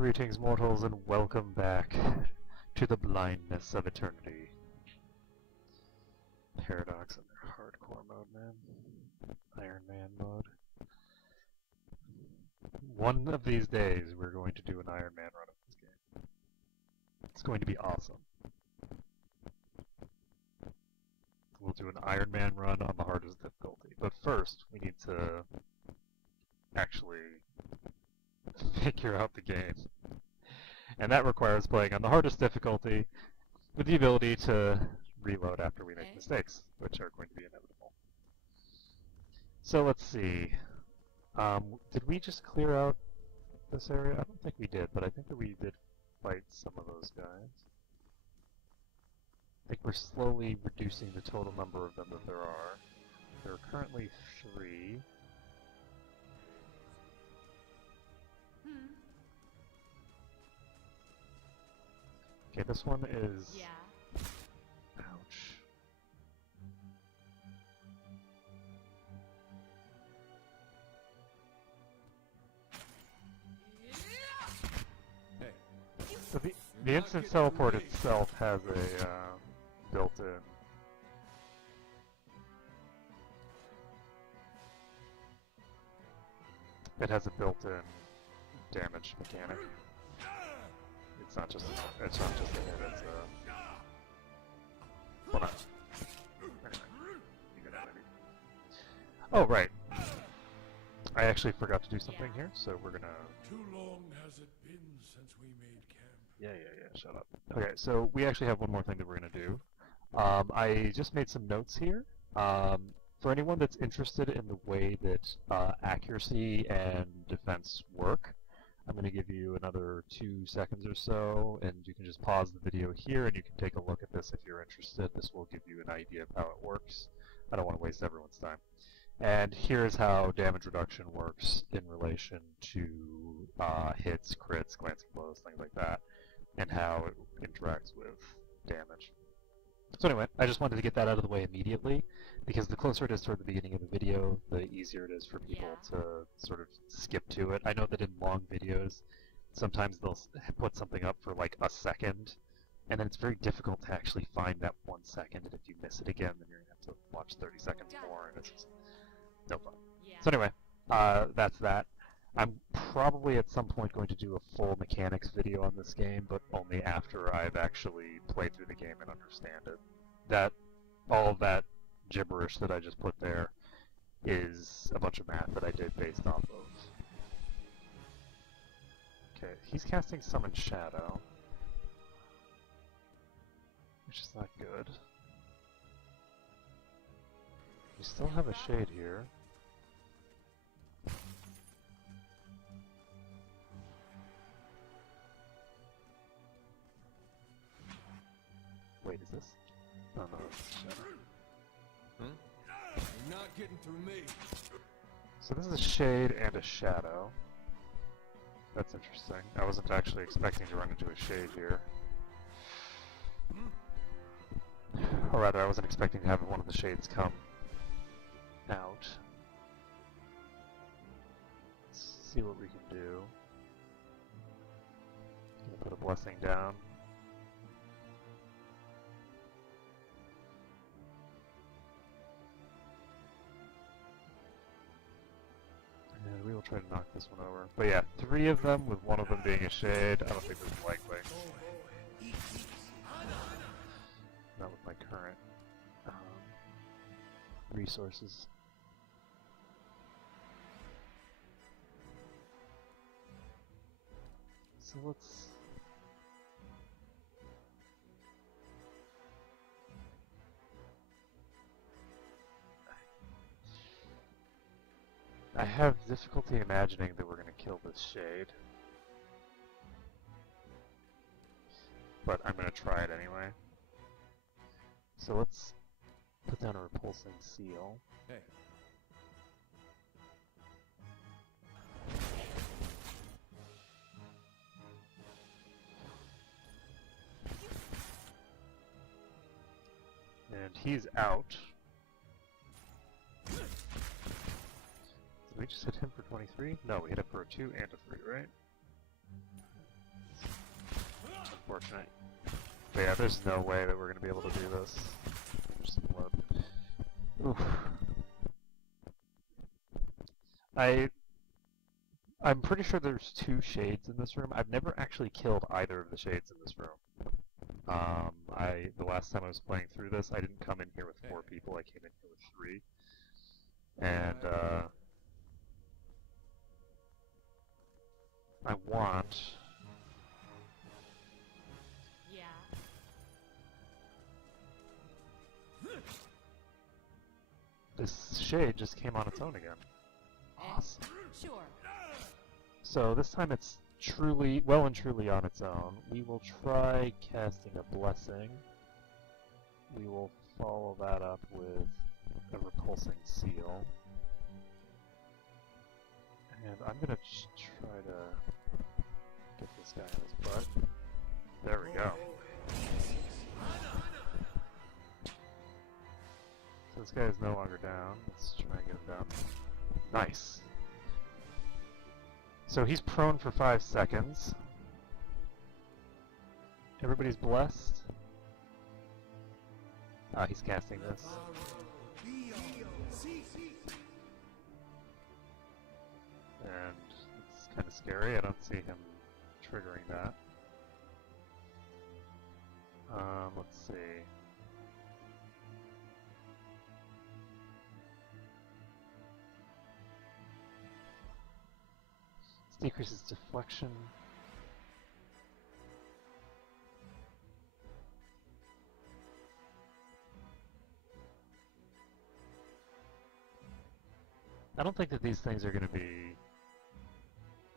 Greetings, mortals, and welcome back to the blindness of eternity. Paradox in their hardcore mode, man. Iron Man mode. One of these days, we're going to do an Iron Man run of this game. It's going to be awesome. We'll do an Iron Man run on the hardest difficulty. But first, we need to actually figure out the game. And that requires playing on the hardest difficulty with the ability to reload after we make mistakes, which are going to be inevitable. So let's see. Did we just clear out this area? I don't think we did, but I think that we did fight some of those guys. I think we're slowly reducing the total number of them that there are. There are currently 3. Okay, this one is... Yeah. Ouch. Hey. So the instant teleport itself has a built-in... It has a built-in damage mechanic. It's not just a hit, it's a... Well, not... Anyway, you get it, maybe. Oh, right. I actually forgot to do something here, so we're gonna... Too long has it been since we made camp? Yeah, shut up. Okay, so we actually have one more thing that we're gonna do. I just made some notes here. For anyone that's interested in the way that accuracy and defense work, I'm going to give you another 2 seconds or so, and you can just pause the video here and you can take a look at this if you're interested. This will give you an idea of how it works. I don't want to waste everyone's time. And here's how damage reduction works in relation to hits, crits, glancing blows, things like that, and how it interacts with damage. So anyway, I just wanted to get that out of the way immediately, because the closer it is toward the beginning of the video, the easier it is for people to sort of skip to it. I know that in long videos, sometimes they'll put something up for like a second, and then it's very difficult to actually find that 1 second, and if you miss it again, then you're going to have to watch 30 seconds more, and it's just no fun. Yeah. So anyway, that's that. I'm probably at some point going to do a full mechanics video on this game, but only after I've actually played through the game and understand it. All of that gibberish that I just put there is a bunch of math that I did based off of. Okay, he's casting Summon Shadow, which is not good. We still have a Shade here. Wait, is this? Oh no, it's Shadow. You're not getting through me. So this is a Shade and a Shadow. That's interesting. I wasn't actually expecting to run into a Shade here. Or rather, I wasn't expecting to have one of the Shades come out. Let's see what we can do. Gonna put a Blessing down. And we will try to knock this one over. But yeah, 3 of them, with one of them being a Shade. I don't think this is likely. Not with my current resources. So let's... I have difficulty imagining that we're going to kill this Shade. But I'm going to try it anyway. So let's put down a Repulsing Seal. Hey. And he's out. Did we just hit him for 23? No, we hit him for a 2 and a 3, right? unfortunate. But yeah, there's no way that we're gonna be able to do this. Just load. Oof. I'm pretty sure there's 2 shades in this room. I've never actually killed either of the shades in this room. The last time I was playing through this, I didn't come in here with 4 people. I came in here with 3, and I want. Yeah. This shade just came on its own again. Awesome. Sure. So this time it's truly, well and truly on its own. We will try casting a blessing. We will follow that up with a repulsing seal. And I'm gonna try to get this guy on his butt. There we go. So this guy is no longer down. Let's try and get him down. Nice. So he's prone for 5 seconds. Everybody's blessed. He's casting this. And it's kind of scary. I don't see him triggering that. Let's see. This decreases deflection. I don't think that these things are going to be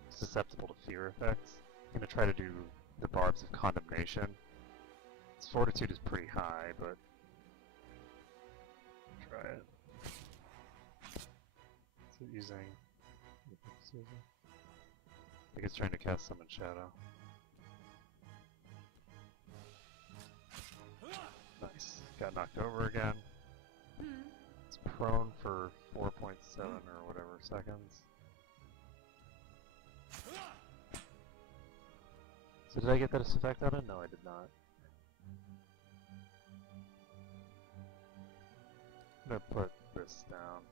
susceptible to fear effects. I'm going to try to do the Barbs of Condemnation. Its fortitude is pretty high, but try it. Is it using? I think it's trying to cast Summon Shadow. Nice. Got knocked over again. It's prone for 4.7 or whatever seconds. So did I get that effect on it? No, I did not. I'm gonna put this down.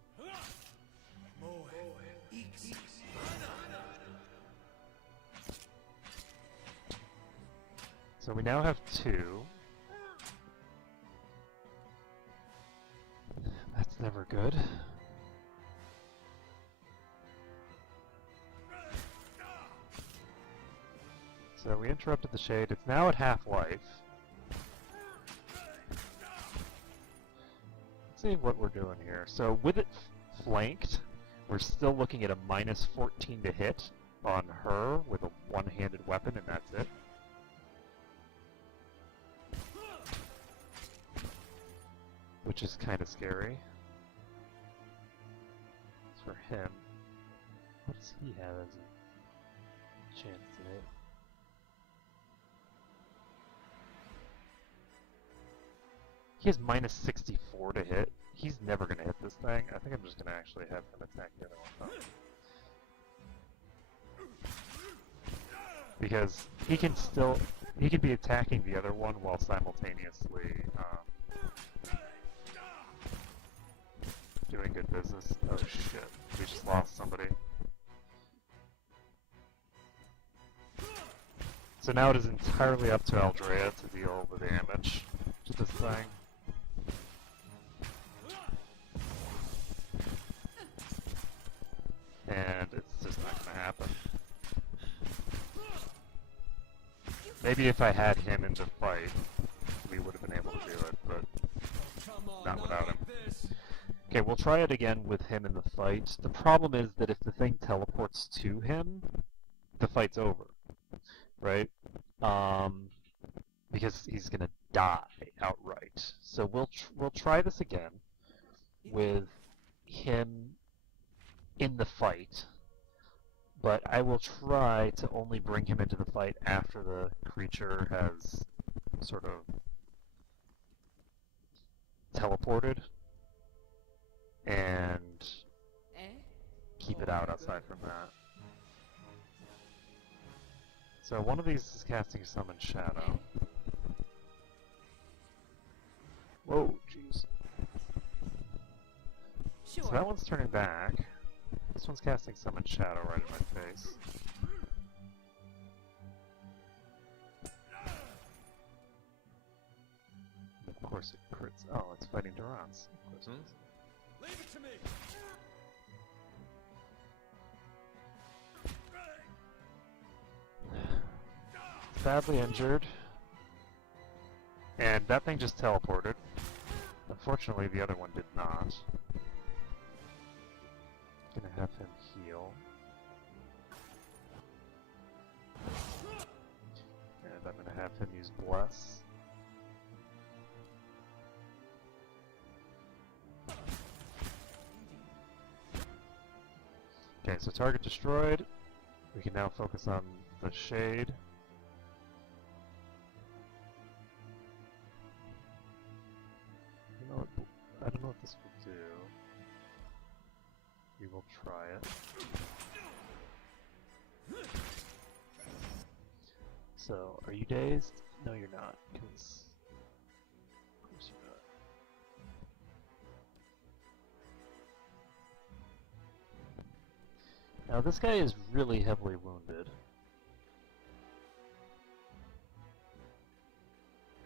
So we now have 2. That's never good. So we interrupted the shade. It's now at half-life. Let's see what we're doing here. So with it flanked, we're still looking at a minus 14 to hit on her with a one-handed weapon, and that's it. Which is kind of scary. As for him, what does he have as a chance to hit? He has minus 64 to hit. He's never going to hit this thing. I think I'm just going to actually have him attack the other one. Because he can be attacking the other one while simultaneously doing good business. Oh shit, we just lost somebody. So now it is entirely up to Aldrea to deal the damage to this thing. And it's just not gonna happen. Maybe if I had him in the fight, we would have been able to do it, but not without him. Okay, we'll try it again with him in the fight. The problem is that if the thing teleports to him, the fight's over, right? Because he's gonna die outright. So we'll try this again with him in the fight, but I will try to only bring him into the fight after the creature has sort of teleported, and keep it out aside from that. so one of these is casting Summon Shadow. Whoa, jeez. Sure. So that one's turning back. This one's casting Summon Shadow right in my face. Of course it crits. Oh, it's fighting Durance. Of course it is. Leave it to me. Badly injured. And that thing just teleported. Unfortunately, the other one did not. Gonna have him heal. And I'm gonna have him use Bless. Okay, so target destroyed. We can now focus on the Shade. I don't know what this will do. We will try it. So, are you dazed? No, you're not, because... Of course you're not. Now, this guy is really heavily wounded.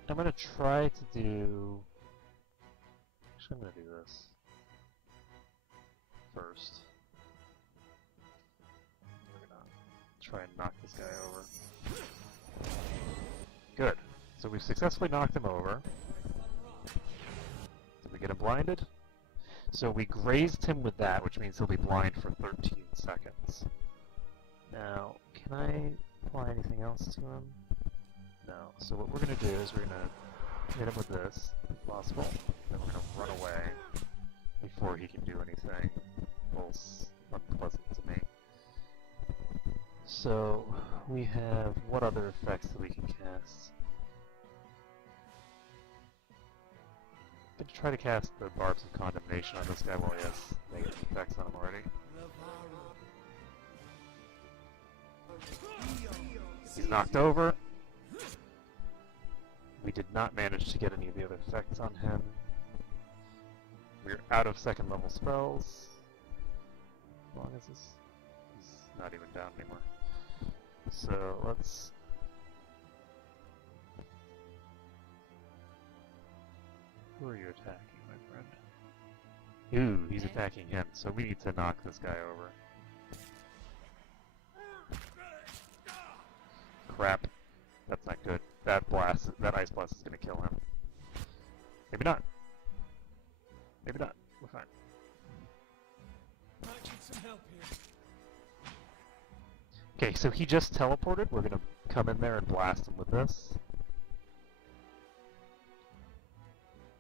I'm gonna try to do... Actually, I'm gonna do this first. We're gonna try and knock this guy over. Good. So we've successfully knocked him over. Did we get him blinded? So we grazed him with that, which means he'll be blind for 13 seconds. Now, can I apply anything else to him? No. So what we're gonna do is we're gonna hit him with this, if possible. Then we're gonna run away before he can do anything else unpleasant to me. So we have what other effects that we can cast? I'm gonna try to cast the Barbs of Condemnation on this guy while he has negative effects on him already. He's knocked over. We did not manage to get any of the other effects on him. We're out of second level spells. As long as this... He's not even down anymore. So let's... Who are you attacking, my friend? Ooh, he's attacking him, so we need to knock this guy over. Crap. That's not good. That blast, that ice blast is gonna kill him. Maybe not. Maybe not. We're fine. Might need some help here. Okay, so he just teleported. We're gonna come in there and blast him with this.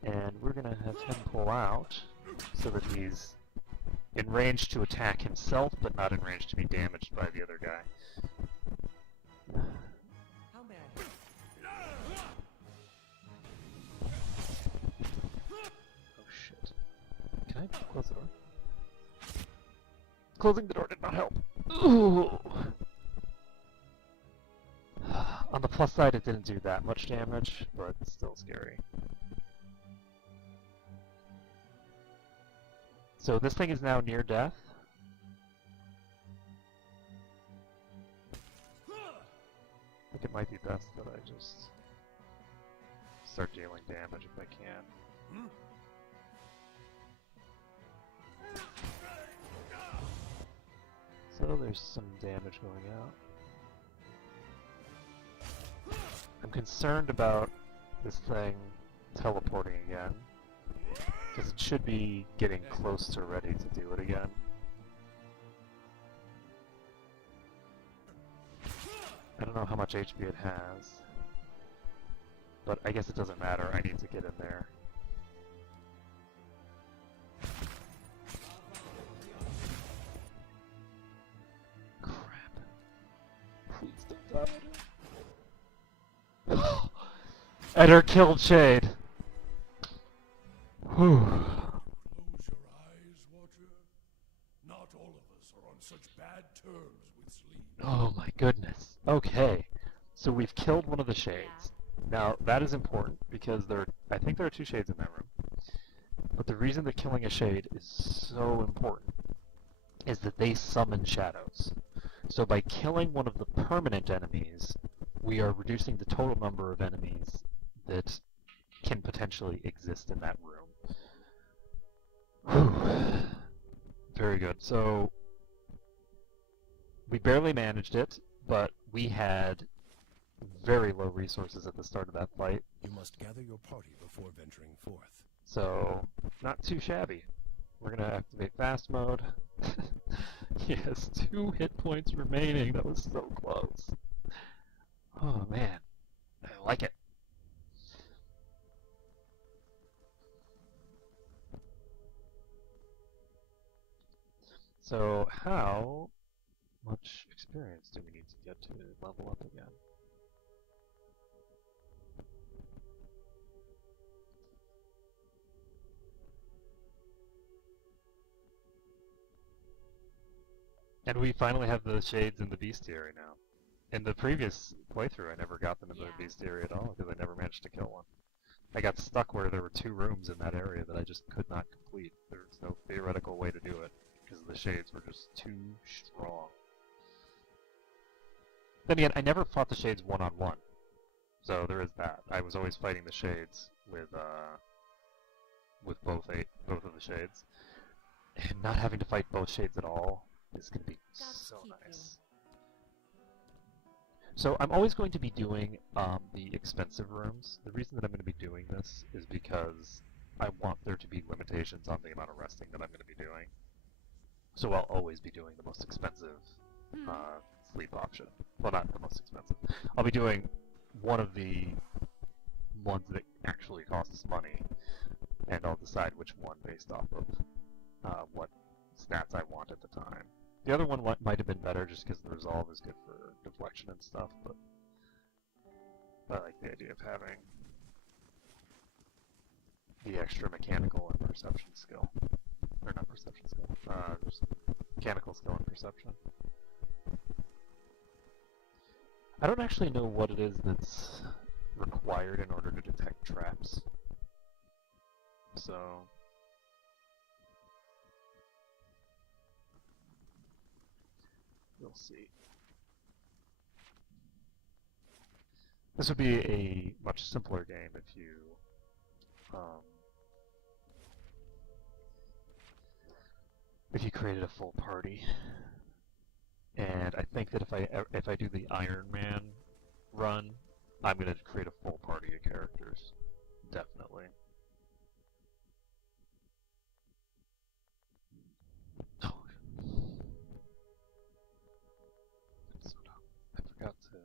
And we're gonna have him pull out so that he's in range to attack himself, but not in range to be damaged by the other guy. How may I help? Oh shit. Can I close the door? Closing the door did not help. Ooh. On the plus side, it didn't do that much damage, but it's still scary. So this thing is now near death. I think it might be best that I just start dealing damage if I can. So there's some damage going out. I'm concerned about this thing teleporting again, because it should be getting close to ready to do it again. I don't know how much HP it has, but I guess it doesn't matter. I need to get in there. Crap. Please don't die. Eder killed Shade. Whew. Close your eyes, Watcher. Not all of us are on such bad terms with sleep. Oh my goodness. Okay. So we've killed one of the shades. Now, that is important because I think there are 2 shades in that room. But the reason that killing a shade is so important is that they summon shadows. So by killing one of the permanent enemies, we are reducing the total number of enemies that can potentially exist in that room. Whew. Very good. So we barely managed it, but we had very low resources at the start of that fight. You must gather your party before venturing forth. So, not too shabby. We're gonna activate fast mode. Yes, 2 hit points remaining. That was so close. Oh man, I like it. So, how much experience do we need to get to level up again? And we finally have the shades in the bestiary now. In the previous playthrough, I never got them in the bestiary at all because I never managed to kill one. I got stuck where there were 2 rooms in that area that I just could not complete. There was no theoretical way to do it because the shades were just too strong. Then again, I never fought the shades one-on-one, so there is that. I was always fighting the shades with both of the shades, and not having to fight both shades at all is going to be so nice. So I'm always going to be doing the expensive rooms. The reason that I'm going to be doing this is because I want there to be limitations on the amount of resting that I'm going to be doing. So I'll always be doing the most expensive sleep option. Well, not the most expensive. I'll be doing one of the ones that actually costs money, and I'll decide which one based off of what stats I want at the time. The other one might have been better just because the resolve is good for deflection and stuff, but I like the idea of having the extra mechanical and perception skill. Or not perception skill, just mechanical skill and perception. I don't actually know what it is that's required in order to detect traps. So we'll see. This would be a much simpler game if you created a full party. And I think that if I do the Iron Man run, I'm going to create a full party of characters. Definitely. Oh. That's so dumb. I forgot to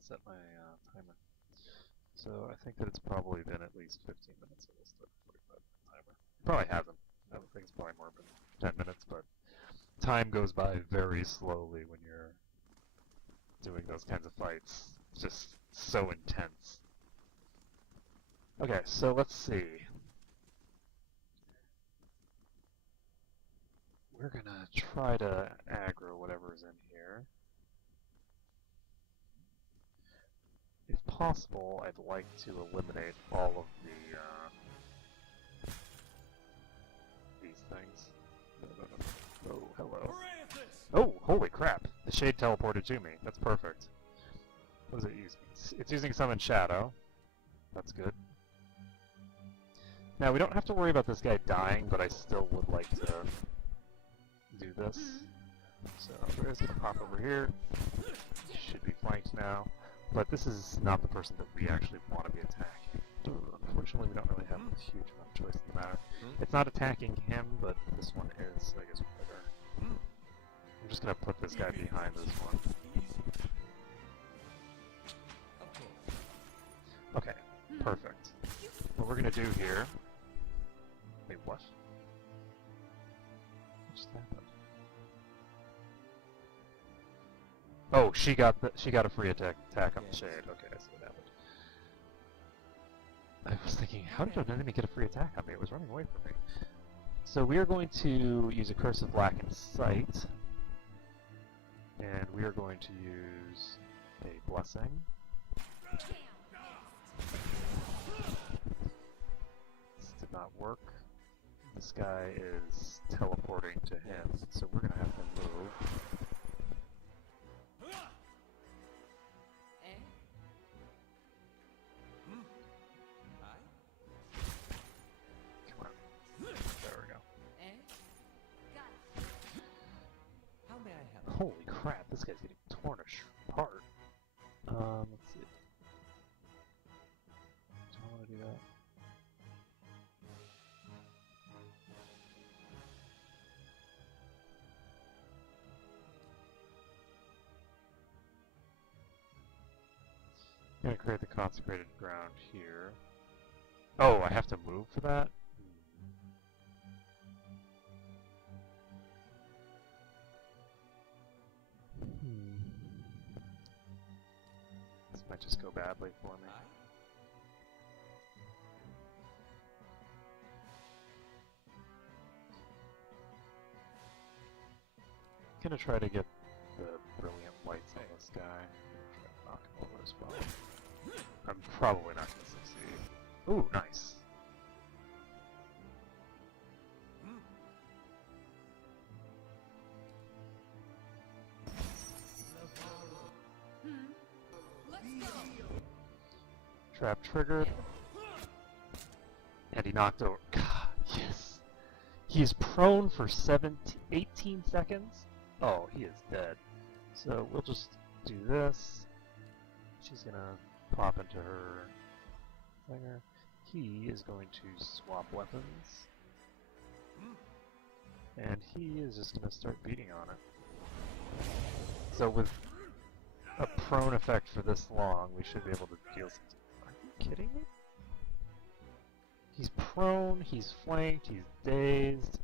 set my timer. So I think that it's probably been at least 15 minutes, so we'll start the 45-minute timer. Probably hasn't. I don't think it's probably more than 10 minutes, but time goes by very slowly when you're doing those kinds of fights. It's just so intense. Okay, so let's see. We're gonna try to aggro whatever's in here. If possible, I'd like to eliminate all of these things. Oh, hello. Oh, holy crap! The shade teleported to me. That's perfect. What is it using? It's using Summon Shadow. That's good. Now, we don't have to worry about this guy dying, but I still would like to do this. So, Rhea's gonna pop over here. Should be flanked now. But this is not the person that we actually want to be attacking. Unfortunately, we don't really have a huge amount of choice in the matter. It's not attacking him, but this one is, so I guess we better. I'm just gonna put this guy behind this one. Okay, perfect. What we're gonna do here... Wait, what? What just happened? Oh, she got a free attack on the shade. Okay, I see what happened. I was thinking, how did an enemy get a free attack on me? It was running away from me. So we are going to use a Curse of Blackened Sight. And we are going to use a blessing. This did not work. This guy is teleporting to him, so we're gonna have to move. Come on. There we go. How may I help? Holy crap, this guy's getting torn apart. Let's see. Do I want to do that? I'm gonna create the consecrated ground here. Oh, I have to move for that? This might just go badly for me. I'm gonna try to get the brilliant lights on this guy. Try to knock him over as well. I'm probably not gonna succeed. Ooh, nice. Trap triggered. And he knocked over. God, yes. He's prone for 18 seconds? Oh, he is dead. So we'll just do this. She's gonna pop into her thinger. He is going to swap weapons. And he is just gonna start beating on it. So with a prone effect for this long, we should be able to deal some... Are you kidding me? He's prone, he's flanked, he's dazed.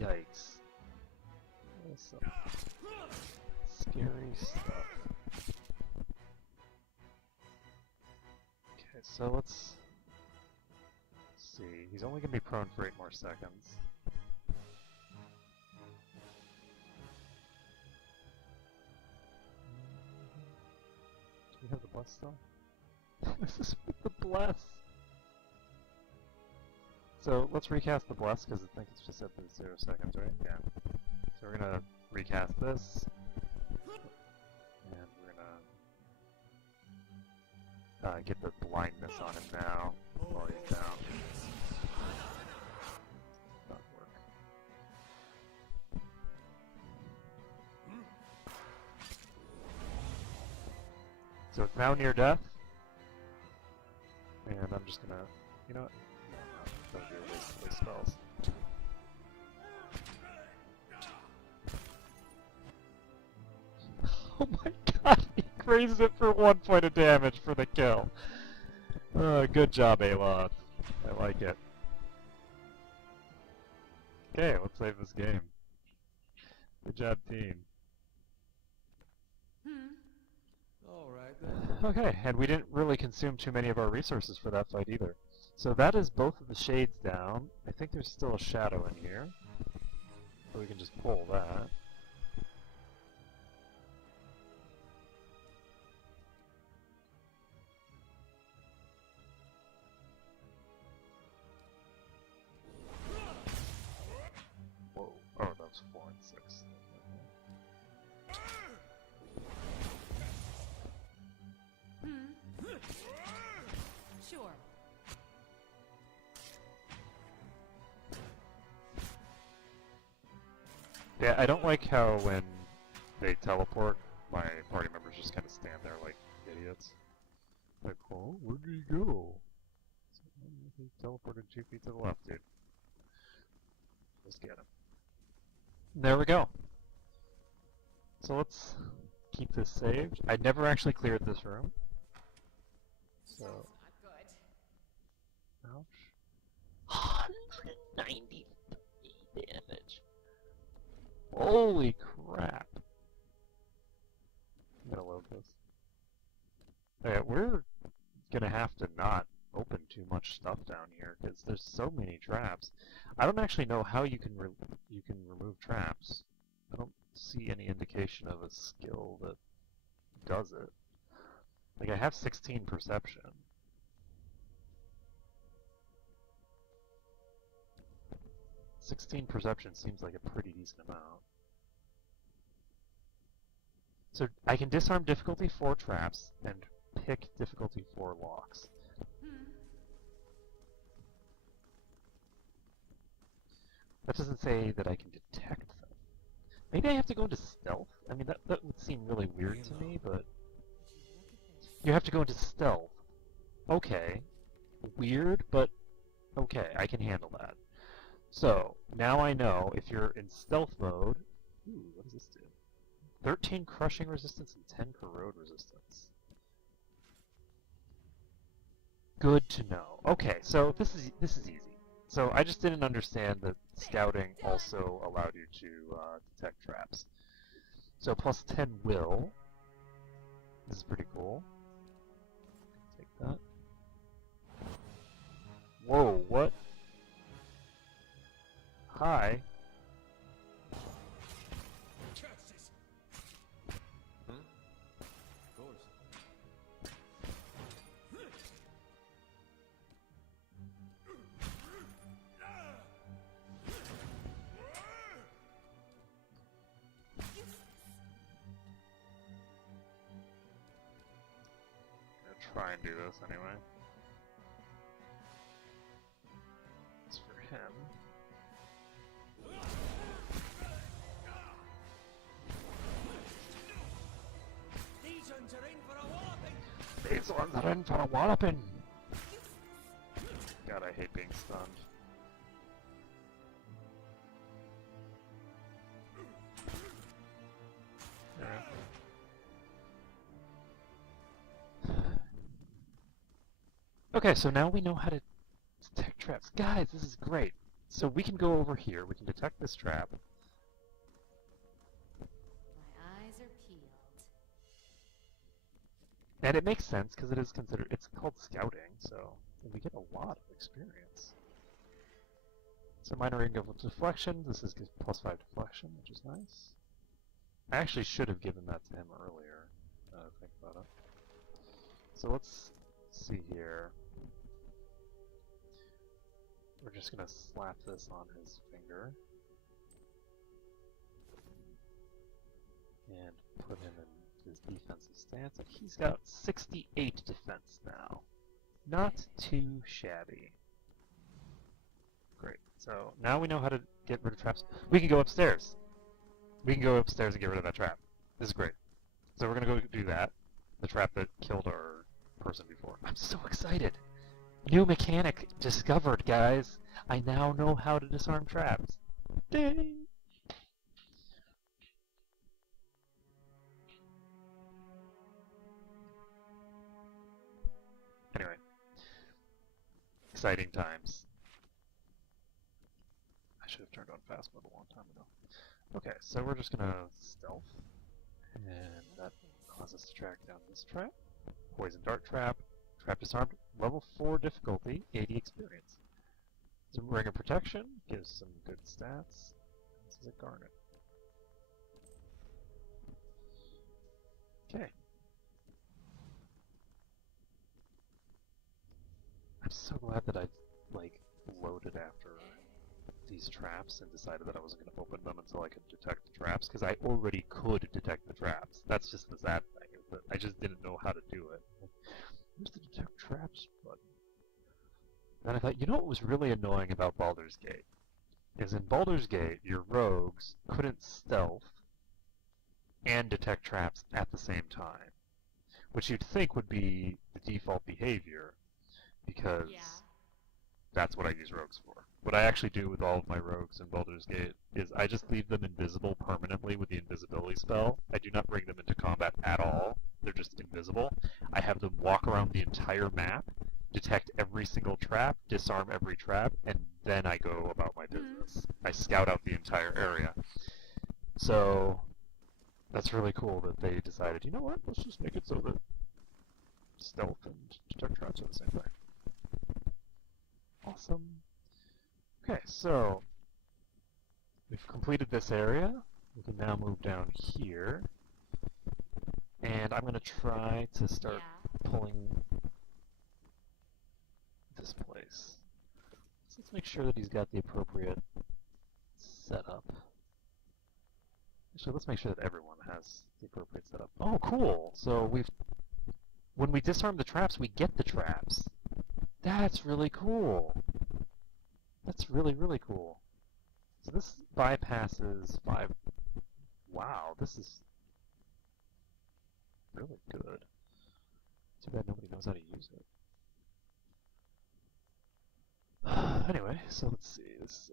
Yikes. That's some scary stuff. Okay, so let's see. He's only going to be prone for 8 more seconds. Do we have the bless still? This is with the bless! So let's recast the bless because I think it's just at the 0 seconds, right? Yeah. So we're gonna recast this, and we're gonna get the blindness on him now while he's down. Not work. So it's now near death, and I'm just gonna, you know what? No, I'm gonna do these spells. Oh my god, he grazed it for 1 point of damage for the kill. Good job, Aloth. I like it. Okay, let's save this game. Good job, team. Alright then. Okay, and we didn't really consume too many of our resources for that fight either. So that is both of the shades down. I think there's still a shadow in here. So we can just pull that. Whoa. Oh, that's 4 and 6. Sure. Yeah, I don't like how when they teleport, my party members just kind of stand there like idiots. Like, oh, where did he go? So, he teleported 2 feet to the left, dude. Just get him. There we go. So let's keep this saved. I never actually cleared this room. So, Not good. ouch. 193 damage. Holy crap. I'm gonna load this. Okay, we're gonna have to not open too much stuff down here because there's so many traps. I don't actually know how you can remove traps. I don't see any indication of a skill that does it. Like, I have 16 perception. "16 perception seems like a pretty decent amount. So I can disarm difficulty 4 traps and pick difficulty 4 locks. That doesn't say that I can detect them. Maybe I have to go into stealth? I mean, that would seem really weird to me, but... You have to go into stealth. Okay. Weird, but okay, I can handle that. So, now I know if you're in stealth mode... Ooh, what does this do? 13 crushing resistance and 10 corrode resistance. Good to know. Okay, so this is easy. So I just didn't understand that scouting also allowed you to detect traps. So plus 10 will. This is pretty cool. Take that. Whoa, what? Hi. Of course. Try and do this anyway. It's for him. These ones are in for a walloping! These ones are in for a walloping! God, I hate being stunned. Alright. Okay, so now we know how to detect traps. Guys, this is great. So we can go over here, we can detect this trap. My eyes are peeled. And it makes sense because it is considered, it's called scouting, so we get a lot of experience. So minor ring of deflection, this is plus 5 deflection, which is nice. I actually should have given that to him earlier, think about it. So let's see here. We're just gonna slap this on his finger. And put him in his defensive stance, and he's got 68 defense now. Not too shabby. Great. So now we know how to get rid of traps. We can go upstairs. We can go upstairs and get rid of that trap. This is great. So we're gonna go do that. The trap that killed our person before. I'm so excited! New mechanic discovered, guys! I now know how to disarm traps. Ding! Anyway. Exciting times. I should have turned on fast mode a long time ago. Okay, so we're just gonna stealth. And that causes us to track down this trap. Poison dart trap. Trap disarmed. Level 4 difficulty, 80 experience. Ring of protection gives some good stats. This is a garnet. Okay. I'm so glad that I loaded after these traps and decided that I wasn't going to open them until I could detect the traps, because I already could detect the traps. That's just the sad thing, is that I just didn't know how to do it. Where's the detect traps button? Then I thought, you know what was really annoying about Baldur's Gate? Is in Baldur's Gate, your rogues couldn't stealth and detect traps at the same time. Which you'd think would be the default behavior, because that's what I use rogues for. What I actually do with all of my rogues in Baldur's Gate is I just leave them invisible permanently with the invisibility spell. I do not bring them into combat at all. They're just invisible. I have them walk around the entire map, detect every single trap, disarm every trap, and then I go about my business. I scout out the entire area. So that's really cool that they decided, you know what, let's just make it so that stealth and detect traps are the same thing. Awesome. Okay, so we've completed this area. We can now move down here. And And I'm gonna try to start Yeah. pulling this place. So let's make sure that he's got the appropriate setup. Actually, let's make sure that everyone has the appropriate setup. Oh, cool! So when we disarm the traps, we get the traps. That's really cool. That's really, really cool. So this bypasses 5. Wow, this is really good. Too bad nobody knows how to use it. Anyway, so let's see. This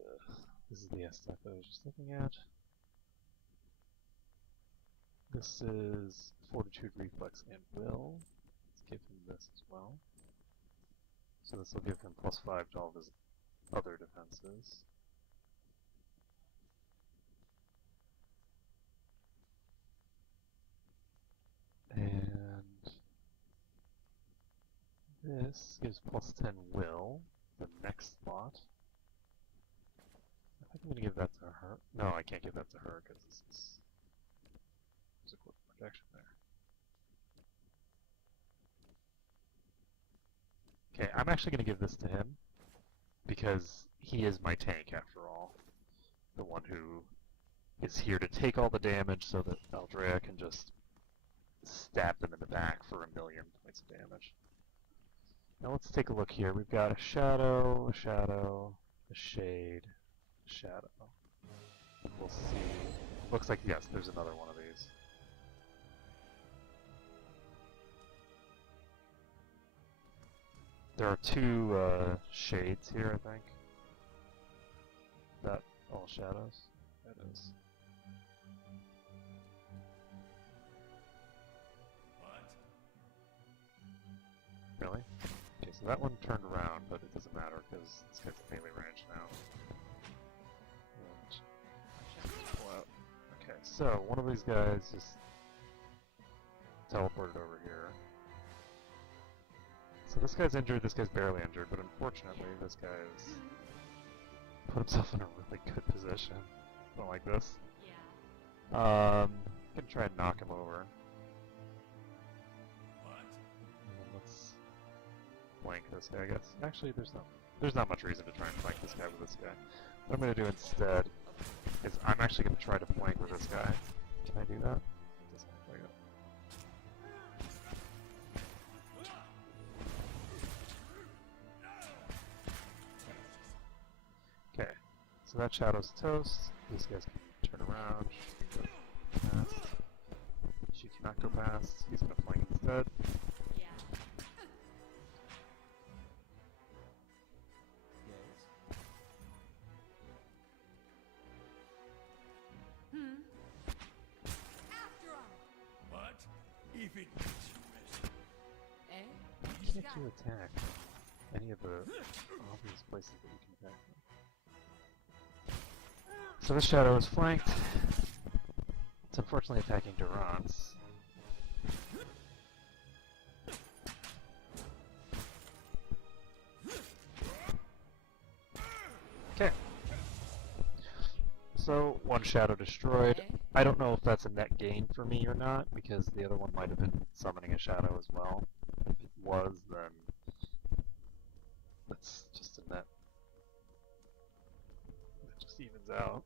is the S-Tech that I was just looking at. This is Fortitude, Reflex, and Will. Let's give him this as well. So this will give him +5 to all of his other defenses. And this gives +10 Will, the next slot. I think I'm going to give that to her. No, I can't give that to her because there's a quick protection there. Okay, I'm actually going to give this to him because he is my tank after all. The one who is here to take all the damage so that Aldrea can just stab them in the back for 1,000,000 points of damage. Now let's take a look here. We've got a shadow, a shadow, a shade, a shadow. We'll see. Looks like, yes, there's another one of these. There are 2 shades here, I think. Is that all shadows? That is. Really? Okay, so that one turned around, but it doesn't matter because this guy's in melee range now. And pull out. Okay, so one of these guys just teleported over here. So this guy's injured, this guy's barely injured, but unfortunately this guy's put himself in a really good position. Don't like this. Yeah. Gonna try and knock him over. And then let's flank this guy, I guess. Actually, there's not much reason to try and flank this guy with this guy. What I'm gonna do instead is I'm actually gonna try to flank with this guy. Can I do that? Doesn't look like it. Okay, so that shadow's toast. These guys can turn around. She can go past. She cannot go past. He's gonna flank instead. Yeah. After 'em! What? If it makes you rest. Eh? You can't do attack any of the obvious places that you can attack them. So this shadow is flanked. It's unfortunately attacking Durance. Okay. So, one shadow destroyed. Okay. I don't know if that's a net gain for me or not, because the other one might have been summoning a shadow as well. If it was, then that's just a net. That just evens out.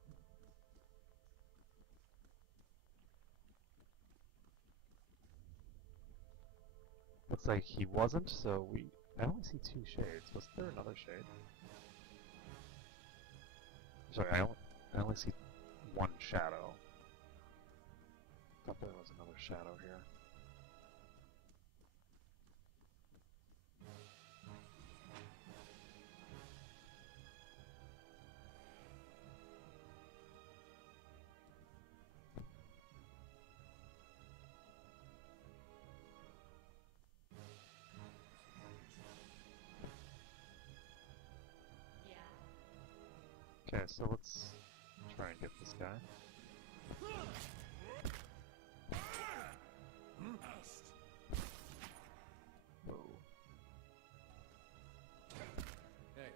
Looks like he wasn't, so I only see 2 shades. Was there another shade? Sorry, I only see 1 shadow. Thought there was another shadow here. Yeah. Okay, so let's try and get this guy. Whoa. Hey.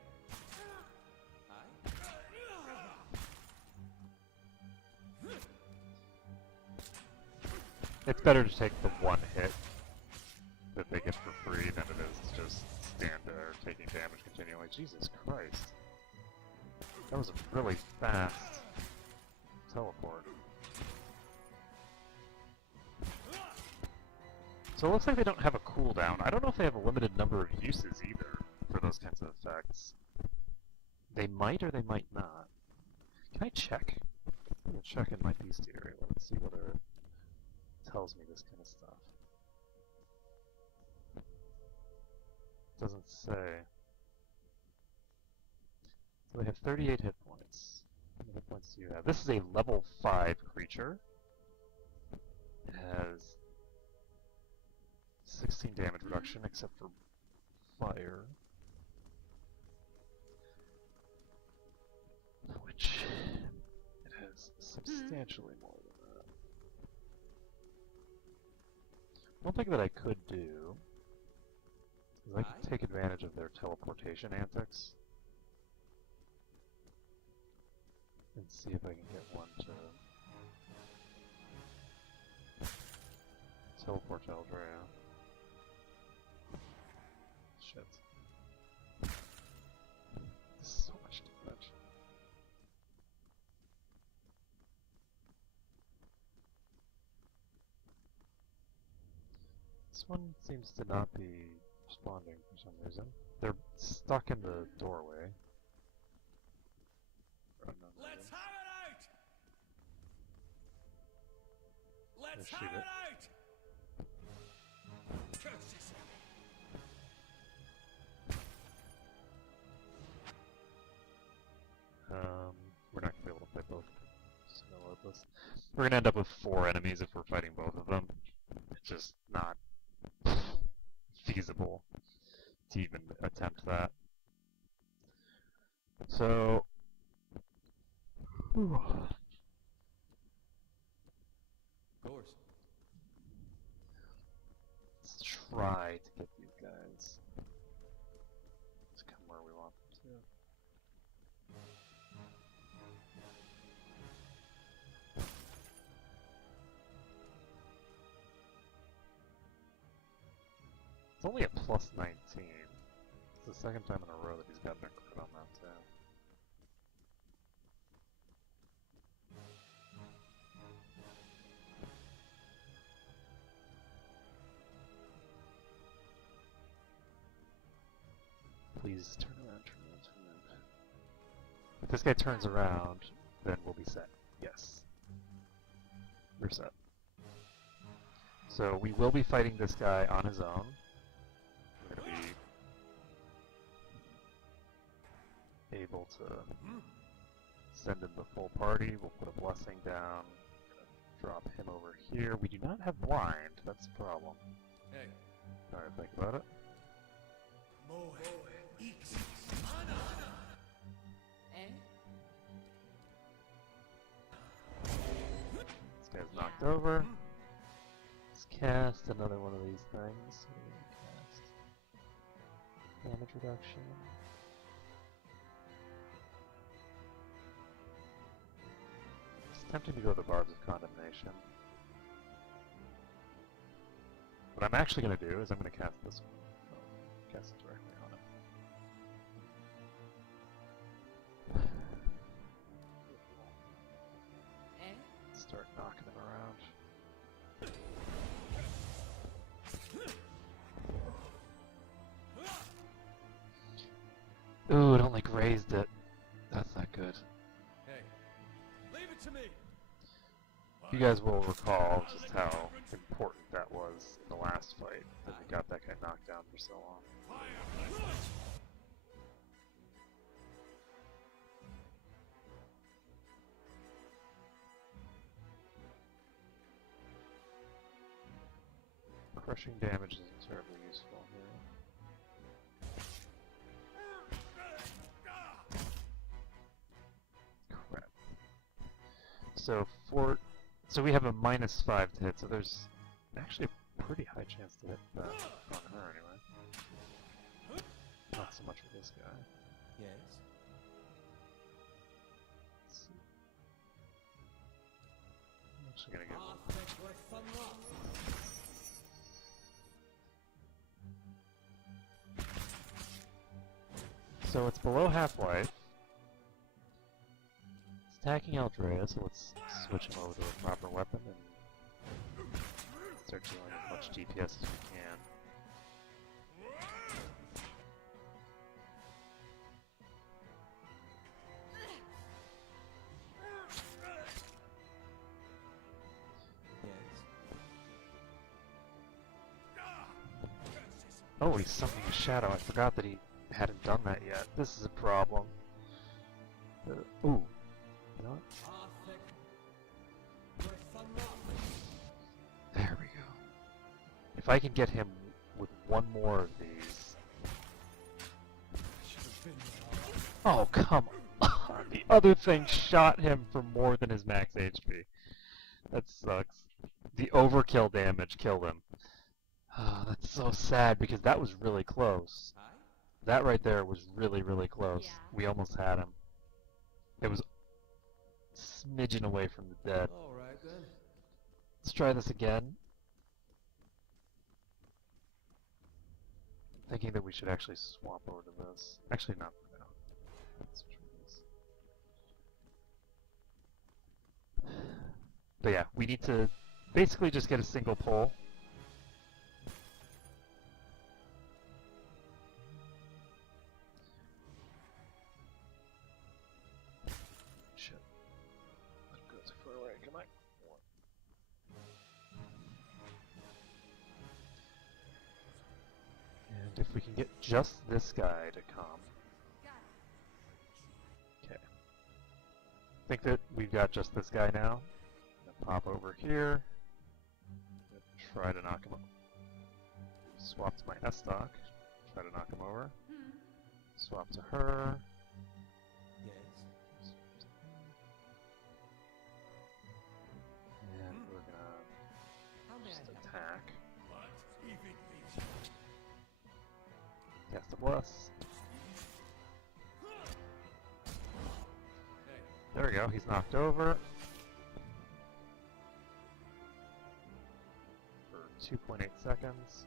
Hi? It's better to take the one hit that they get for free than it is to just stand there taking damage continually. Jesus Christ. That was a really fast teleport. So it looks like they don't have a cooldown. I don't know if they have a limited number of uses either for those kinds of effects. They might or they might not. Can I check? I'm gonna check in my bestiary. Let's see whether it tells me this kind of stuff. Doesn't say. So they have 38 hit points. How many hit points do you have? This is a level 5 creature. It has 16 damage reduction except for fire. Which it has substantially more than that. One thing that I could do is I could take advantage of their teleportation antics and see if I can get one to teleport to Eldrea. Shit. This is so much damage. This one seems to not be responding for some reason. They're stuck in the doorway. Let's have it out! Let's Shoot have it. it out! Curses! We're not gonna be able to fight both. Just gonna load this. We're gonna end up with 4 enemies if we're fighting both of them. It's just not feasible to even attempt that. So, whew. Of course. Let's try to get these guys to come where we want them to. It's only a plus 19. It's the second time in a row that he's gotten a crit on that too. Please turn around, turn around, turn around. If this guy turns around, then we'll be set. Yes. We're set. So we will be fighting this guy on his own. We're going to be able to send in the full party. We'll put a blessing down. Drop him over here. We do not have blind. That's the problem. Hey. Alright, think about it. Eh? This guy's knocked over. Let's cast another one of these things. What are we gonna cast? Damage reduction. It's tempting to go the Barbs of Condemnation. What I'm actually going to do is I'm going to cast this one. Cast it directly on him. Eh? Start knocking him around. Ooh, it only grazed it. That's not good. Hey. Leave it to me! You guys will recall just how important that was in the last fight, that we got that guy knocked down for so long. Crushing damage isn't terribly useful here. Crap. So we have a -5 to hit, so there's actually a pretty high chance to hit that on her anyway. Not so much with this guy. Yes. Let's see. How much Actually gonna get So it's below half-life. It's attacking Aldrea, so let's switch him over to a proper weapon and start dealing as much DPS as we can. Oh, he's summoning a shadow. I forgot that he hadn't done that yet. This is a problem. Ooh. You know what? There we go. If I can get him with one more of these... Oh, come on! The other thing shot him for more than his max HP. That sucks. The overkill damage killed him. Oh, that's so sad because that was really close. That right there was really, really close. Yeah. We almost had him. It was smidgen away from the dead. Alright then. Let's try this again. Thinking that we should actually swap over to this. Actually, not for now. Let's try this. But yeah, we need to basically just get a single pull. Shit. Let him go too far away. Come on. And if we can get just this guy to come. Okay. I think that we've got just this guy now. Pop over here. Try to knock him over. Swap to my S-Stock. Try to knock him over. Swap to her. And we're gonna just attack. Cast a bless. There we go, he's knocked over. For 2.8 seconds.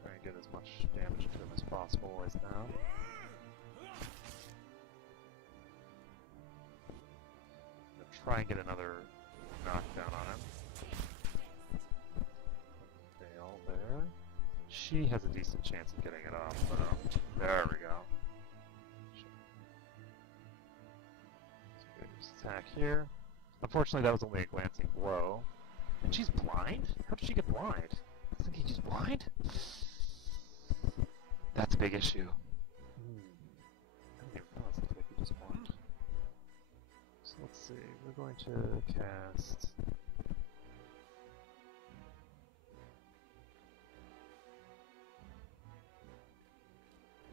Try and get as much damage to him as possible right now. Try and get another knockdown on him. Fail there. She has a decent chance of getting it off, but there we go. Just attack here. Unfortunately, that was only a glancing blow. And she's blind? How did she get blind? I think she's blind? That's a big issue. I didn't even realize that Vicky was blind. So let's see, we're going to cast...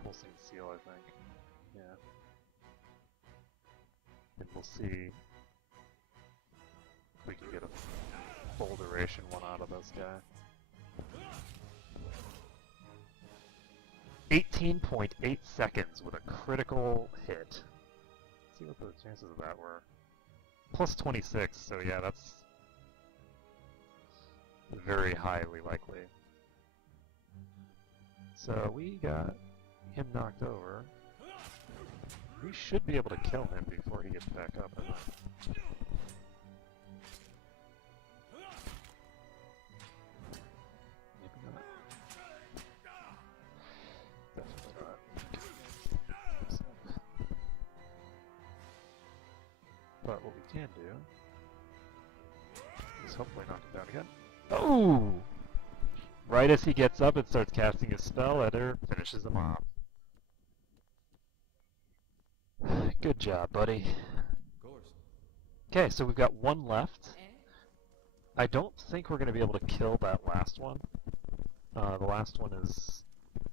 Pulsing Seal, I think. Yeah. And we'll see if we can get a full duration one out of this guy. 18.8 seconds with a critical hit. Let's see what the chances of that were. Plus 26, so yeah, that's very highly likely. So we got him knocked over. We should be able to kill him before he gets back up, I think. Maybe not. Definitely not. But what we can do is hopefully knock him down again. Oh! Right as he gets up and starts casting his spell, Eder finishes him off. Good job, buddy. Of course. Okay, so we've got one left. Eh? I don't think we're going to be able to kill that last one. The last one is...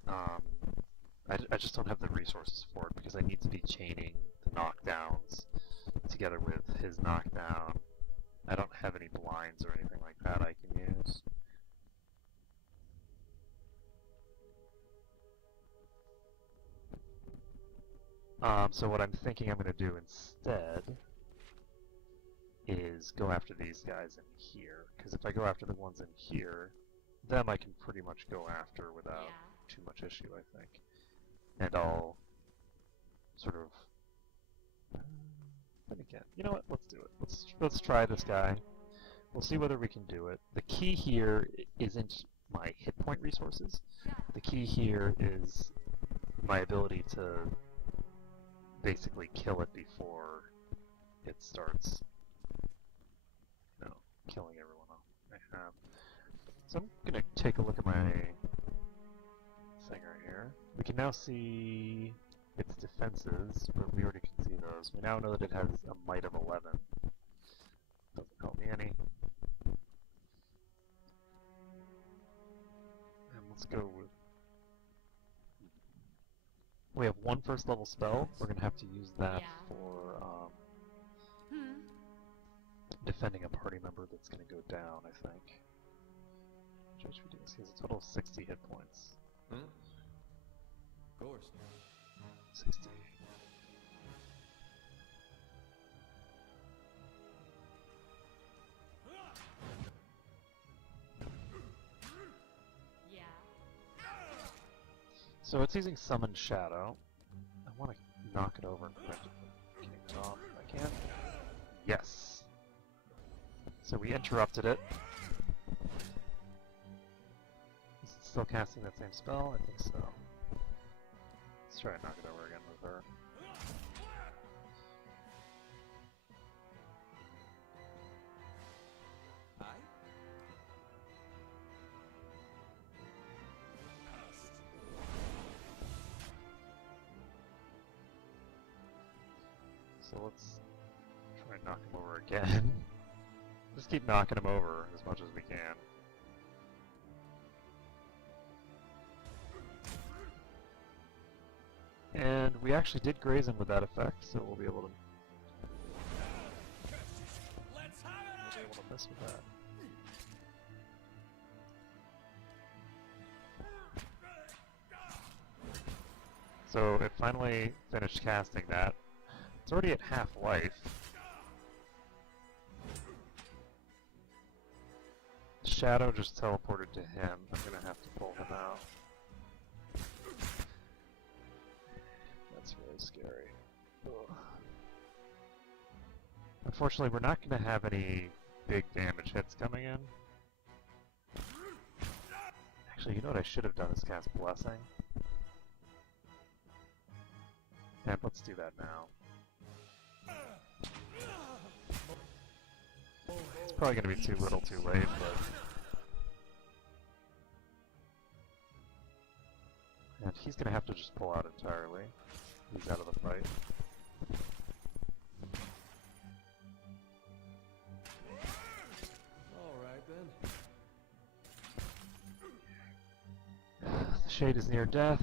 I just don't have the resources for it because I need to be chaining the knockdowns together with his knockdown. I don't have any blinds or anything like that I can use. So what I'm thinking I'm going to do instead is go after these guys in here. Because if I go after the ones in here, them I can pretty much go after without Yeah. too much issue, I think. And I'll sort of... Then again, you know what? Let's do it. Let's try this guy. We'll see whether we can do it. The key here isn't my hit point resources. The key here is my ability to basically kill it before it starts, you know, killing everyone else I have. So I'm gonna take a look at my thing right here. We can now see its defenses, but we already can see those. We now know that it has a might of 11. Doesn't help me any. And let's go with... We have one first level spell. We're gonna have to use that Yeah. for Hmm. defending a party member that's gonna go down, I think. Which we do. He has a total of 60 hit points. Of course. 60. Yeah. So it's using Summon Shadow. I want to knock it over and prevent it from getting it off if I can. Yes. So we interrupted it. Is it still casting that same spell? I think so. Let's try and knock it over again with her. Aye? So let's try and knock him over again. Just keep knocking him over as much as we can. And we actually did graze him with that effect, so we'll be able to Let's have it out! mess with that. So it finally finished casting that. It's already at half life. Shadow just teleported to him. I'm gonna have to pull him out. That's really scary. Ugh. Unfortunately, we're not gonna have any big damage hits coming in. Actually, you know what I should have done is cast Blessing. And let's do that now. It's probably going to be too little too late, but... And he's going to have to just pull out entirely. He's out of the fight. Alright then. The Shade is near death.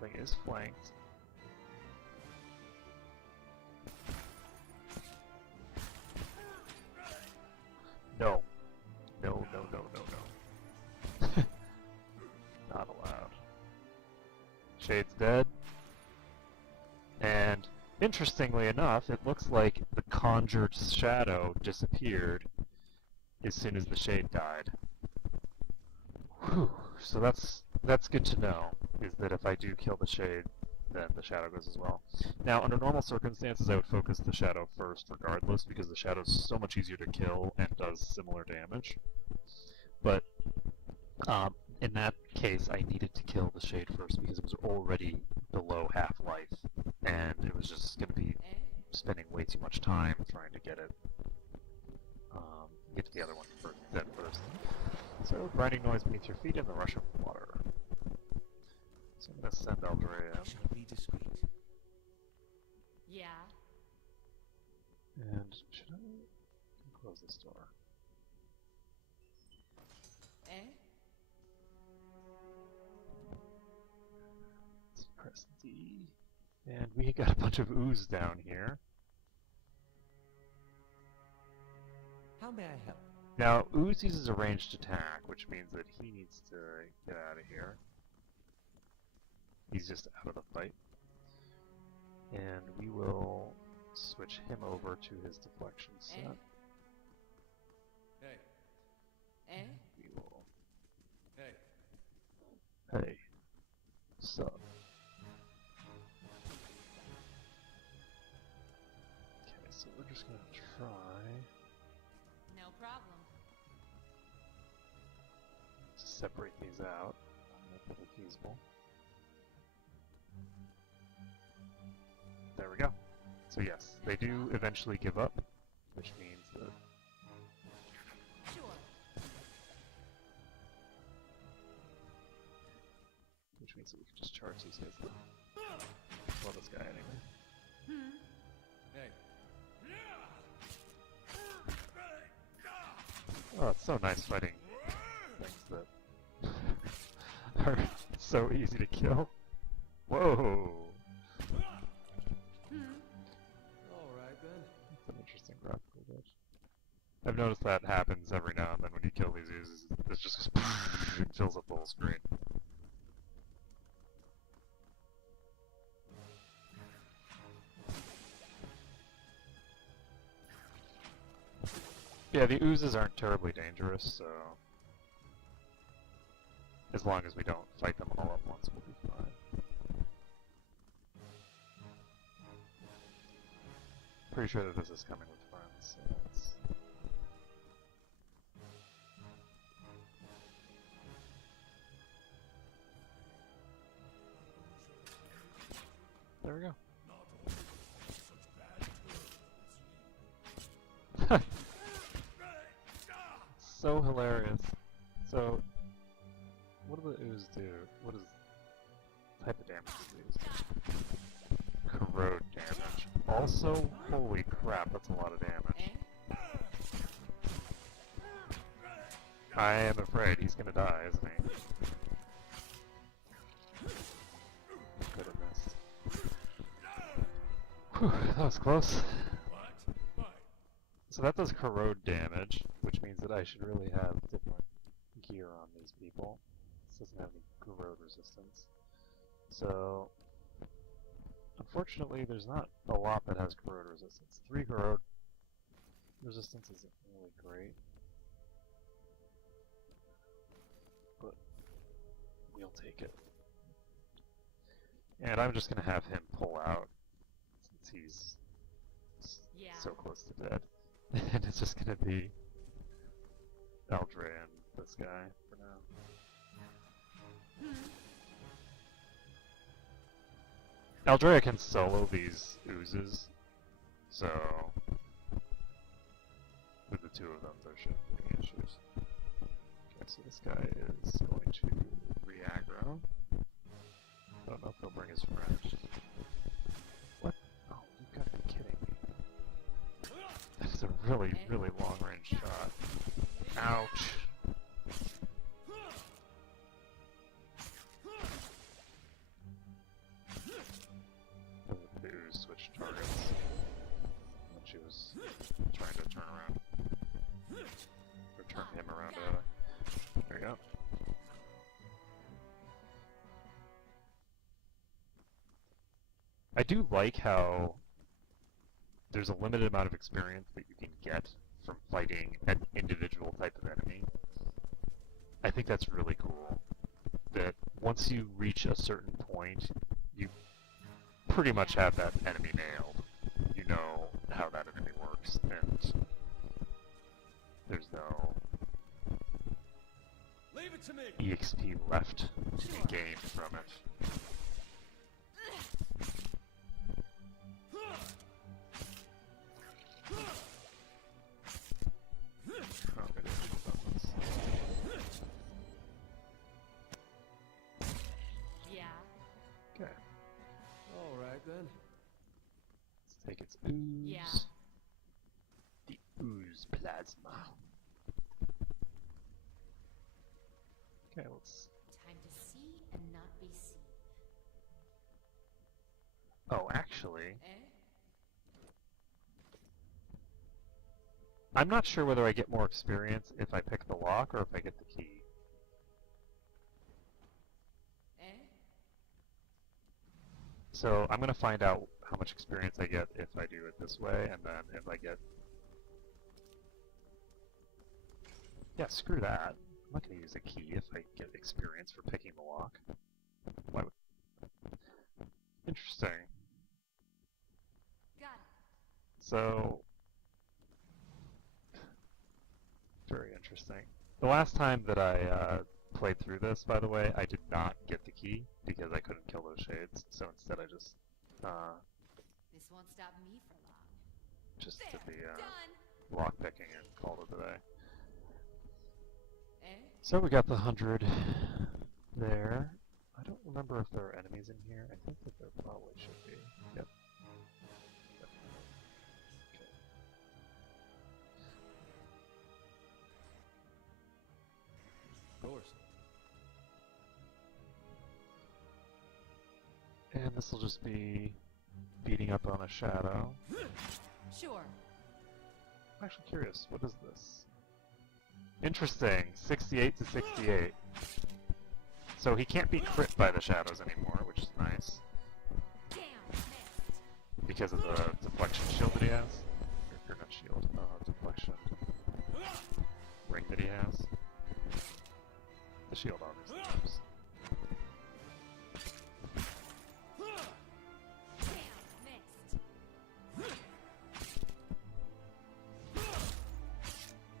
This thing is flanked. No. No, no, no, no, no. Not allowed. Shade's dead. And interestingly enough, it looks like the conjured shadow disappeared as soon as the Shade died. Whew. So that's good to know, is that if I do kill the Shade, then the Shadow goes as well. Now, under normal circumstances, I would focus the Shadow first regardless, because the Shadow's so much easier to kill and does similar damage. But in that case, I needed to kill the Shade first because it was already below half-life, and it was just going to be Eh? spending way too much time trying to get it, get to the other one dead first. So, grinding noise beneath your feet in the rush of water. So I'm going to send Aldrea, I shall be discreet. Yeah. and should I close this door? Eh? Let's press D, and we got a bunch of ooze down here. How may I help? Now, Ooze uses a ranged attack, which means that he needs to get out of here. He's just out of the fight. And we will switch him over to his deflection set. Hey, Eh? We will... hey. Hey. Sup? Okay, so we're just gonna try No problem. to separate these out. Make it feasible. There we go. So yes, they do eventually give up, which means that Sure. we can just charge these guys. Well, this guy anyway. Hmm. Hey. Oh, it's so nice fighting things that are so easy to kill. Whoa! Hmm. Alright then. That's an interesting graphical glitch. I've noticed that happens every now and then when you kill these oozes. It just goes it fills up the whole screen. Yeah, the oozes aren't terribly dangerous, so as long as we don't fight them all at once, we'll be fine. Pretty sure that this is coming with friends, so that's... There we go. So hilarious. So, what do the ooze do? What is type of damage does the ooze do? Corrode damage. Also, holy crap, that's a lot of damage. Eh? I am afraid he's gonna die, isn't he? Could have missed. Whew, that was close. So that does corrode damage, which means that I should really have different gear on these people. This doesn't have any corrode resistance. So, unfortunately, there's not a lot that has corrode resistance. 3 corrode resistance isn't really great. But, we'll take it. And I'm just gonna have him pull out, since he's Yeah. so close to dead. And it's just gonna be Aldrea and this guy for now. Hmm. Aldrea can solo these oozes, so with the two of them there shouldn't be any issues. Okay, so this guy is going to re-aggro. I don't know if he'll bring his friend. What? Oh, you gotta be kidding me. That's a really, really long-range shot. Ouch. The ooze switched targets when she was trying to turn around. Or turn him around, There you go. I do like how there's a limited amount of experience that you can get from fighting an individual type of enemy. I think that's really cool. That once you reach a certain point, you pretty much have that enemy nailed. You know how that enemy works, and there's no Leave it to me. EXP left to be gained from it. Oh, maybe I should have done this. Yeah. Okay, Alright then. let's take its ooze. Yeah. The ooze plasma. Okay, let's... Time to see and not be seen. Oh, actually, Eh? I'm not sure whether I get more experience if I pick the lock or if I get the key. Eh? So I'm gonna find out how much experience I get if I do it this way, and then if I get... Yeah, screw that. I'm not gonna use a key if I get experience for picking the lock. Why would... Interesting. Got it. So... Very interesting. The last time that I played through this, by the way, I did not get the key because I couldn't kill those shades. So instead, I just This won't stop me for long. did There, the done. lock picking and called it a day. Eh? So we got the 100 there. I don't remember if there are enemies in here. I think that there probably should be. Yep. Yep. Okay. Of course. And this will just be beating up on a shadow. Sure. I'm actually curious. What is this? Interesting. 68 to 68. So he can't be crit by the shadows anymore, which is nice. Damn, missed. Because of the deflection shield that he has. Or not shield, deflection ring that he has. The shield obviously helps. Damn, missed.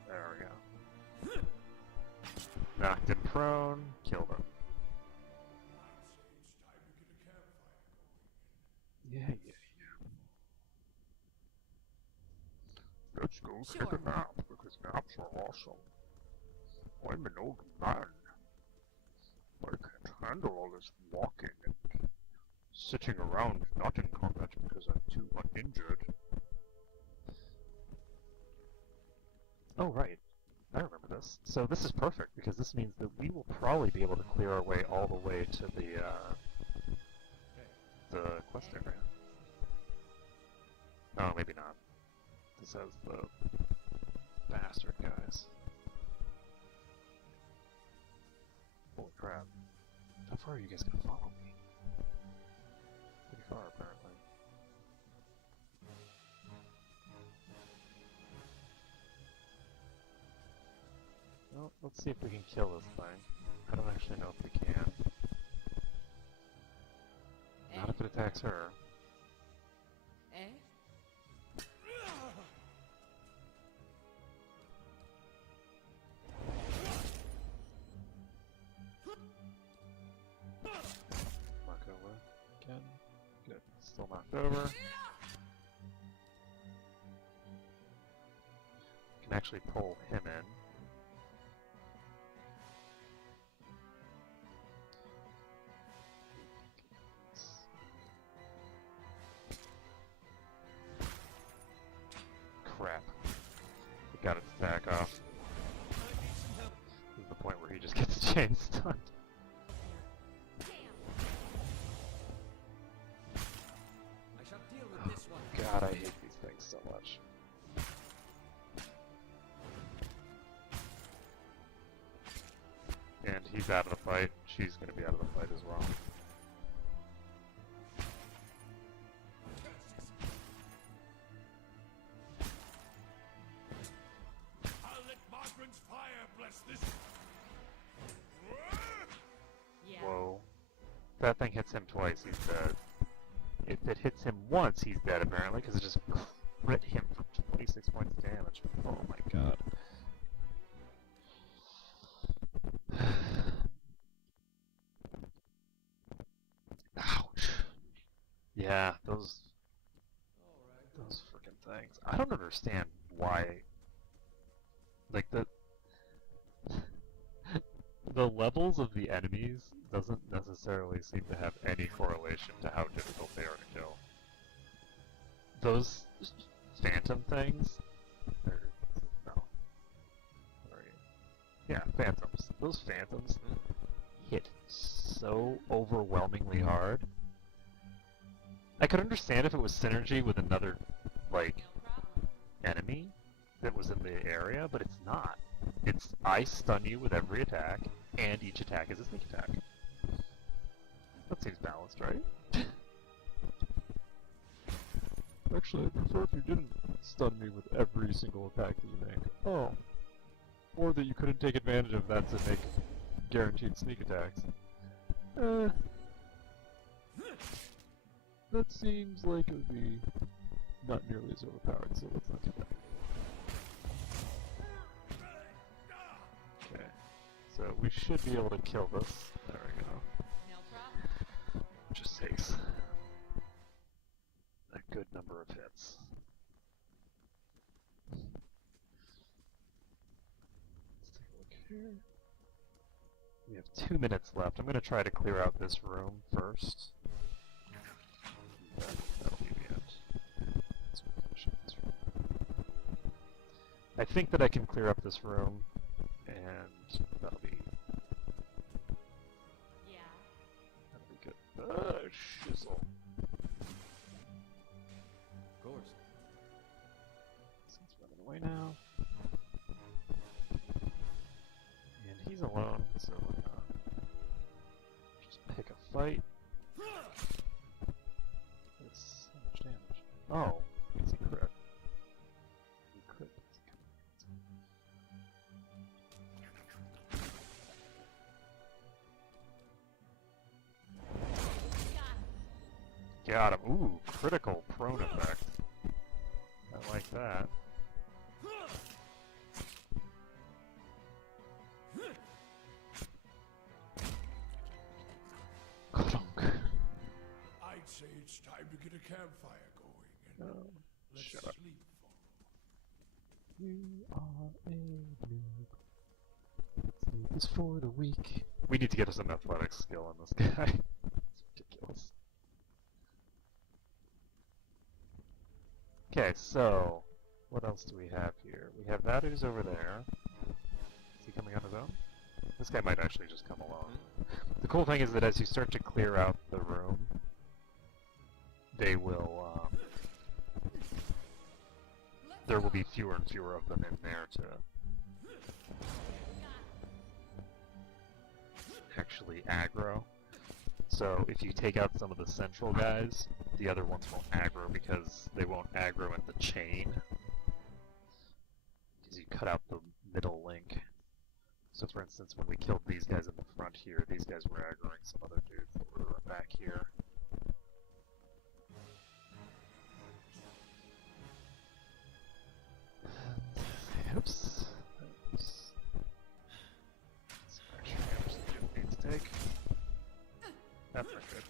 There we go. Knocked him prone, killed him. I'd say it's time to get a campfire going. Yeah, yeah, yeah. Let's go take Sure. a nap, because naps are awesome. I'm an old man. I can't handle all this walking and sitting around not in combat because I'm too uninjured. Oh, right. I remember this. So this is perfect, because this means that we will probably be able to clear our way all the way to the quest area. Oh, maybe not. This has the bastard guys. Holy crap. How far are you guys gonna follow me? Pretty far, apparently. Well, let's see if we can kill this thing. I don't actually know if we can. Not if it attacks her. Eh? Knock over again. Good. Still knocked over. Can actually pull him in. Crap. It got its attack off. This is the point where he just gets chain stunned. Damn. I shall deal with this one. God, I hate these things so much. And he's out of the fight. She's gonna be out of the fight as well. I'll let Margaret's fire bless this. Yeah. Whoa. If that thing hits him twice, he's dead. If it hits him once, he's dead apparently, because it just crit him for 26 points of damage. Oh my god. Ouch. Yeah, those freaking things. I don't understand why. Like the levels of the enemies doesn't necessarily seem to have any correlation to how difficult they are to kill. Those phantom things, no. Sorry. Yeah, phantoms. Those phantoms hit so overwhelmingly hard. I could understand if it was synergy with another, like, No problem. enemy that was in the area, but it's not. It's I stun you with every attack, and each attack is a sneak attack. That seems balanced, right? Actually, I prefer if you didn't stun me with every single attack that you make. Oh. Or that you couldn't take advantage of that to make guaranteed sneak attacks. That seems like it would be not nearly as overpowered, so let's not do that. Okay. So we should be able to kill this. There we go. No problem. Just takes a good number of hits. Let's take a look here. We have 2 minutes left. I'm going to try to clear out this room first. That'll be the end. Let's finish up this room. I think that I can clear up this room, and that'll be good. Shizzle. Of course. This one's running away now. And he's alone, so just pick a fight. That's so much damage. Oh, easy crit. He crit. Got him. Ooh, critical prone effect. I like that. I'd say it's time to get a campfire going and Oh, let shut up. sleep follow. You are a noob. Sleep is for the weak. We need to get us an athletics skill on this guy. It's ridiculous. Okay, so what else do we have here? We have that who's over there. Is he coming on his own? This guy might actually just come along. The cool thing is that as you start to clear out the room, they will, there will be fewer and fewer of them in there to actually aggro. So if you take out some of the central guys, the other ones won't aggro because they won't aggro in the chain. Because you cut out the middle link. So for instance, when we killed these guys in the front here, these guys were aggroing some other dudes that were back here. Oops. Extra damage that you didn't need to take. That's not good.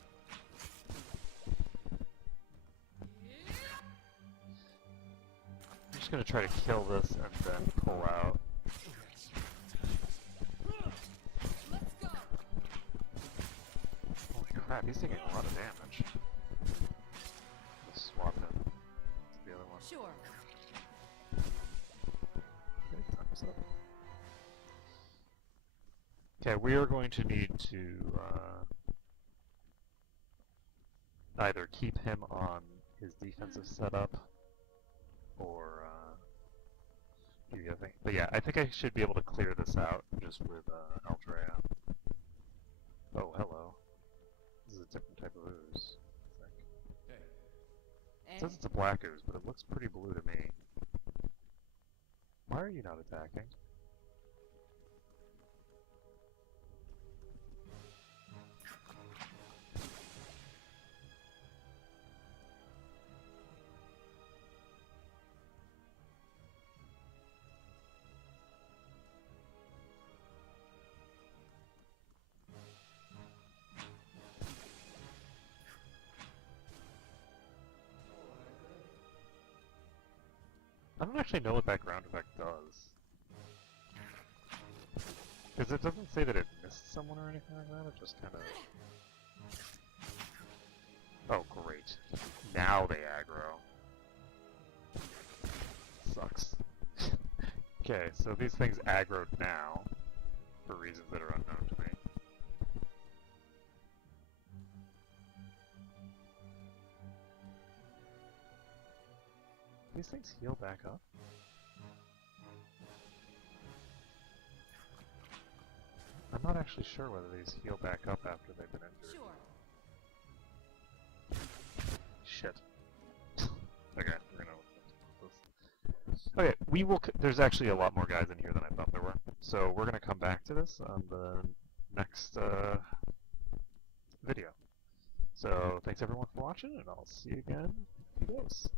I'm just gonna try to kill this and then pull out. Let's go. Holy crap, he's taking a lot of damage. Let's swap him to the other one. Sure. Okay, time's up. Okay, we are going to need to either keep him on his defensive setup or do the other thing. But yeah, I think I should be able to clear this out just with Aldrea. Oh, hello. This is a different type of ooze. I think. Hey. It says it's a black ooze, but it looks pretty blue to me. Why are you not attacking? I don't actually know what that ground effect does. Because it doesn't say that it missed someone or anything like that, it just kind of... Oh, great. Now they aggro. Sucks. Okay, so these things aggroed now, for reasons that are unknown to me. These things heal back up? not actually sure whether these heal back up after they've been injured. Sure. Shit. Okay, we're gonna look at this. Okay, we will. There's actually a lot more guys in here than I thought there were. So we're gonna come back to this on the next video. So thanks everyone for watching, and I'll see you again in a few days.